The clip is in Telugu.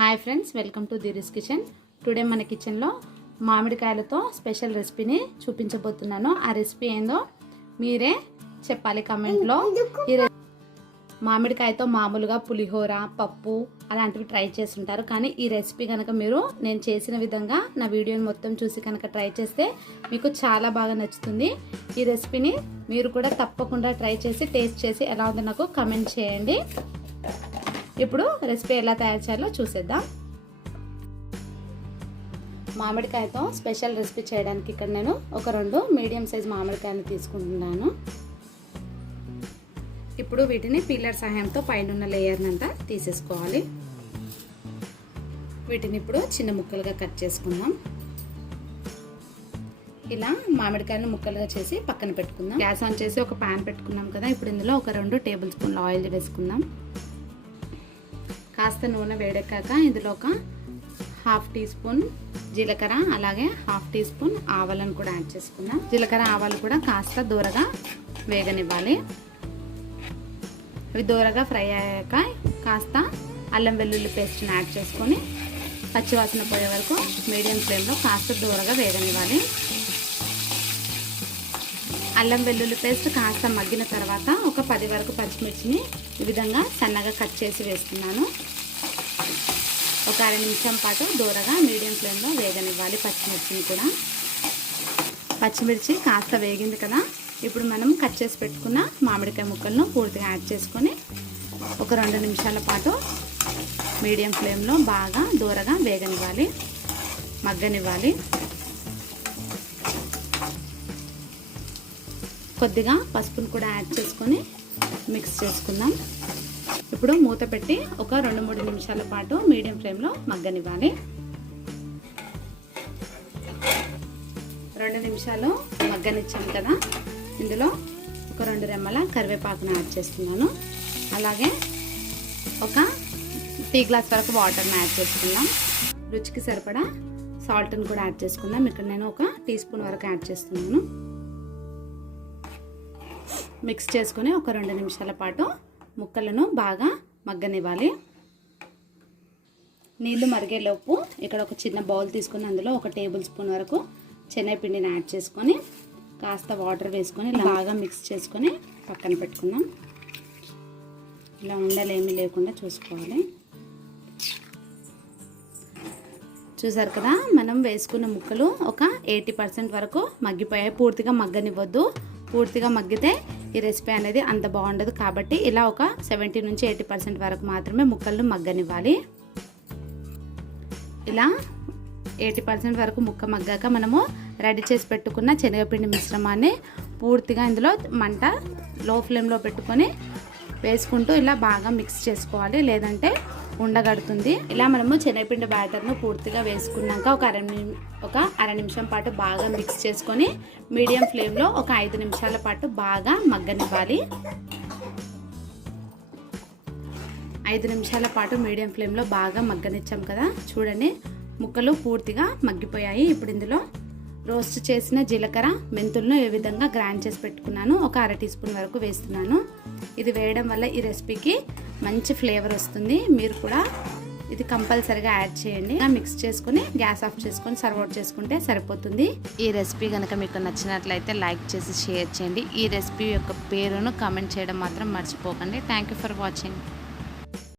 హాయ్ ఫ్రెండ్స్ వెల్కమ్ టు దిరిస్ కిచెన్. టుడే మన కిచెన్లో మామిడికాయలతో స్పెషల్ రెసిపీని చూపించబోతున్నాను. ఆ రెసిపీ ఏందో మీరే చెప్పాలి కమెంట్లో. ఈ మామిడికాయతో మామూలుగా పులిహోర పప్పు అలాంటివి ట్రై చేస్తుంటారు. కానీ ఈ రెసిపీ కనుక మీరు నేను చేసిన విధంగా నా వీడియోని మొత్తం చూసి కనుక ట్రై చేస్తే మీకు చాలా బాగా నచ్చుతుంది. ఈ రెసిపీని మీరు కూడా తప్పకుండా ట్రై చేసి టేస్ట్ చేసి ఎలా ఉందో నాకు కమెంట్ చేయండి. ఇప్పుడు రెసిపీ ఎలా తయారు చేయాలో చూసేద్దాం. మామిడికాయతో స్పెషల్ రెసిపీ చేయడానికి ఇక్కడ నేను ఒక రెండు మీడియం సైజ్ మామిడికాయలు తీసుకుంటున్నాను. ఇప్పుడు వీటిని పీలర్ సహాయంతో పైన ఉన్న లేయర్నంతా తీసేసుకోవాలి. వీటిని ఇప్పుడు చిన్న ముక్కలుగా కట్ చేసుకుందాం. ఇలా మామిడికాయలను ముక్కలుగా చేసి పక్కన పెట్టుకుందాం. గ్యాస్ ఆన్ చేసి ఒక ప్యాన్ పెట్టుకున్నాం కదా ఇప్పుడు ఇందులో ఒక రెండు టేబుల్ స్పూన్ల ఆయిల్ వేసుకుందాం. కాస్త నూనె వేడెక్కాక ఇందులో ఒక హాఫ్ టీ స్పూన్ జీలకర్ర అలాగే హాఫ్ టీ స్పూన్ ఆవాలను కూడా యాడ్ చేసుకుందాం. జీలకర్ర ఆవాలు కూడా కాస్త దూరగా వేగనివ్వాలి. అవి దూరగా ఫ్రై అయ్యాక కాస్త అల్లం వెల్లుల్లి పేస్ట్ని యాడ్ చేసుకొని పచ్చివాసన పోయే వరకు మీడియం ఫ్లేమ్లో కాస్త దూరగా వేగనివ్వాలి. అల్లం వెల్లుల్లి పేస్ట్ కాస్త మగ్గిన తర్వాత ఒక పది వరకు పచ్చిమిర్చిని ఈ విధంగా సన్నగా కట్ చేసి వేస్తున్నాను. ఒక అర నిమిషం పాటు దూరగా మీడియం ఫ్లేమ్లో వేగనివ్వాలి పచ్చిమిర్చిని కూడా. పచ్చిమిర్చి కాస్త వేగింది కదా ఇప్పుడు మనం కట్ చేసి పెట్టుకున్న మామిడికాయ ముక్కలను పూర్తిగా యాడ్ చేసుకొని ఒక రెండు నిమిషాల పాటు మీడియం ఫ్లేమ్లో బాగా దూరగా వేగనివ్వాలి మగ్గనివ్వాలి. కొద్దిగా పసుపును కూడా యాడ్ చేసుకొని మిక్స్ చేసుకుందాం. ఇప్పుడు మూత పెట్టి ఒక రెండు మూడు నిమిషాల పాటు మీడియం ఫ్లేమ్లో మగ్గనివ్వాలి. రెండు నిమిషాలు మగ్గనిచ్చాం కదా. ఇందులో ఒక రెండు రెమ్మల కరివేపాకును యాడ్ చేస్తున్నాను అలాగే ఒక టీ గ్లాస్ వరకు వాటర్ని యాడ్ చేసుకుందాం. రుచికి సరిపడా సాల్ట్ని కూడా యాడ్ చేసుకుందాం. ఇక్కడ నేను ఒక టీ స్పూన్ వరకు యాడ్ చేస్తున్నాను. మిక్స్ చేసుకొని ఒక రెండు నిమిషాల పాటు ముక్కలను బాగా మగ్గనివ్వాలి. నీళ్ళు మరిగేలోపు ఇక్కడ ఒక చిన్న బౌల్ తీసుకుని అందులో ఒక టేబుల్ స్పూన్ వరకు శనగపిండిని యాడ్ చేసుకొని కాస్త వాటర్ వేసుకొని బాగా మిక్స్ చేసుకొని పక్కన పెట్టుకుందాం. ఇలా ఉండలేమీ లేకుండా చూసుకోవాలి. చూసారు కదా మనం వేసుకున్న ముక్కలు ఒక ఎయిటీ పర్సెంట్ వరకు మగ్గిపోయాయి. పూర్తిగా మగ్గనివ్వద్దు. పూర్తిగా మగ్గితే ఈ రెసిపీ అనేది అంత బాగుండదు కాబట్టి ఇలా ఒక సెవెంటీ నుంచి ఎయిటీ పర్సెంట్ వరకు మాత్రమే ముక్కలను మగ్గనివ్వాలి. ఇలా ఎయిటీ పర్సెంట్ వరకు ముక్క మగ్గాక మనము రెడీ చేసి పెట్టుకున్న శనగపిండి మిశ్రమాన్ని పూర్తిగా ఇందులో మంట లో ఫ్లేమ్లో పెట్టుకొని వేసుకుంటూ ఇలా బాగా మిక్స్ చేసుకోవాలి. లేదంటే ఉండగడుతుంది ఇలా మనము శనగపిండి బ్యాటర్ను పూర్తిగా వేసుకున్నాక ఒక అర ఒక అర నిమిషం పాటు బాగా మిక్స్ చేసుకొని మీడియం ఫ్లేమ్లో ఒక ఐదు నిమిషాల పాటు బాగా మగ్గనివ్వాలి. ఐదు నిమిషాల పాటు మీడియం ఫ్లేమ్లో బాగా మగ్గనిచ్చాం కదా. చూడండి ముక్కలు పూర్తిగా మగ్గిపోయాయి. ఇప్పుడు ఇందులో రోస్ట్ చేసిన జీలకర్ర మెంతులను ఏ విధంగా గ్రైండ్ చేసి పెట్టుకున్నాను ఒక అర టీ స్పూన్ వరకు వేస్తున్నాను. ఇది వేయడం వల్ల ఈ రెసిపీకి మంచి ఫ్లేవర్ వస్తుంది. మీరు కూడా ఇది కంపల్సరిగా యాడ్ చేయండి. మిక్స్ చేసుకుని గ్యాస్ ఆఫ్ చేసుకొని సర్వ్ అవుట్ చేసుకుంటే సరిపోతుంది. ఈ రెసిపీ కనుక మీకు నచ్చినట్లయితే లైక్ చేసి షేర్ చేయండి. ఈ రెసిపీ యొక్క పేరును కామెంట్ చేయడం మాత్రం మర్చిపోకండి. Thank you for watching.